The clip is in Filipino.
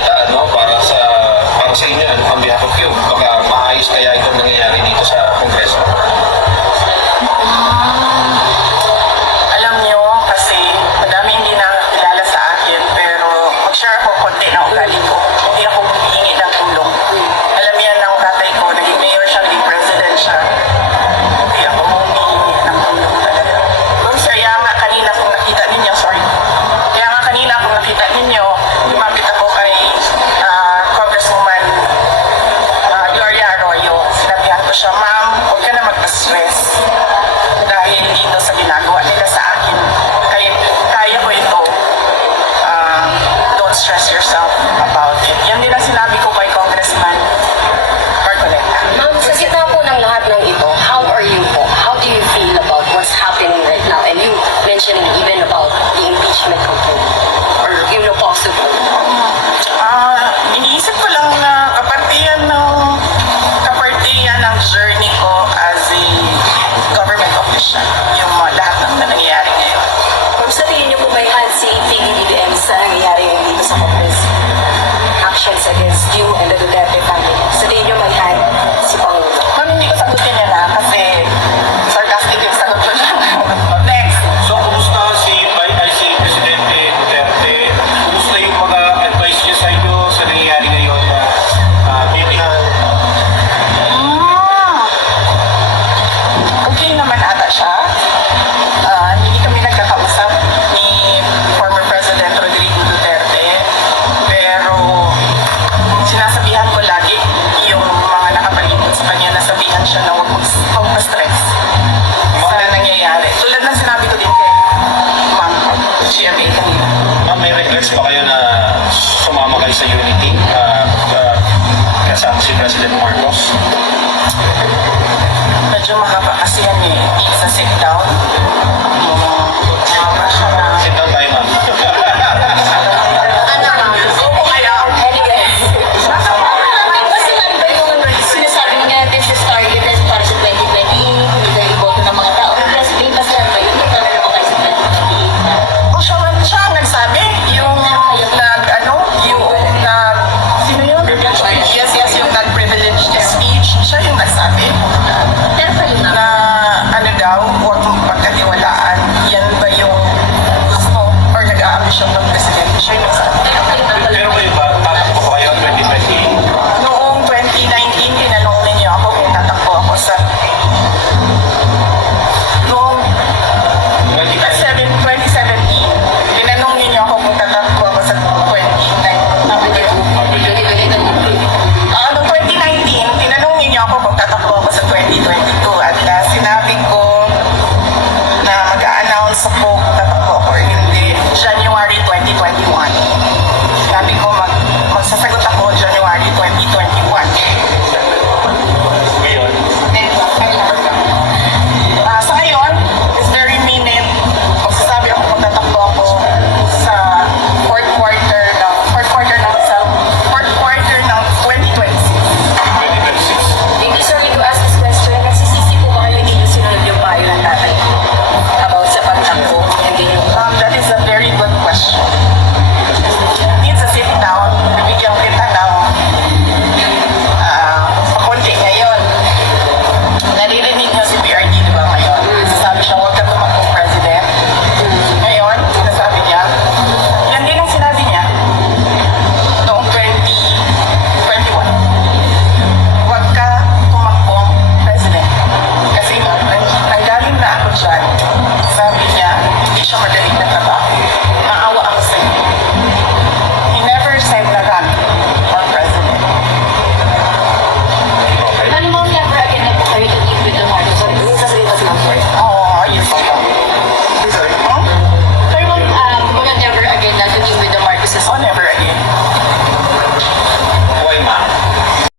magsalita, ano, para sa inyo, ano, on behalf of you. Baka maayos kaya itong nangyayari dito sa Kongreso. Alam nyo, kasi madami hindi nakakilala sa akin, pero mag-share ako konti na ugali ko. Hindi ako humihingi ng tulong. Alam yan ng tatay ko, naging mayor siya, naging president siya. Hindi ako humihingi ng tulong talaga. Kaya nga kanina kung nakita ninyo, kaya nga kanina kung nakita ninyo, lumapit ako kay Congresswoman Gloria Arroyo. Sinabihan ko siya, ma'am, huwag ka na magpa-stress dahil dito sa ginagawa nila sa akin. Kaya ko ito. Don't stress yourself about it. Yan din ang sinabi ko kay Congressman Marcoleta. Ma'am, sa gitna po ng lahat ng ito, how are you po? How do you feel about what's happening right now? And you mentioning even about the impeachment complaint or yung possible. Iniisip ko lang na kapartiyan ng journey ko as a government official. Yung lahat ng nangyayari ngayon. Kung sa tingin niyo po may hand si PBBM sa nangyayari dito sa Congress, actions against you and the Duterte family, sa tingin niyo may hand si Pangulo? Ma'am, hindi ko sagutin yan kasi sarcastic yung sagot ko dyan. Next. So, kumusta si Presidente Duterte? Kumusta yung mga advice niya sa inyo sa nangyayari ngayon na Okay naman ata siya. Hindi kami nagkakausap ni former President Rodrigo Duterte. Pero sinasabihan ko lagi yung mga nakapalibot sa kanya, nasabihan siya na huwag ma-stress sa nangyayari. Tulad ng sinabi ko din kay Ma'am GMA kanina. Ma'am, may regrets pa kayo na sumama kayo sa Unity kasama si President Marcos? Medyo mahaba kasi yan eh. It's a sit down.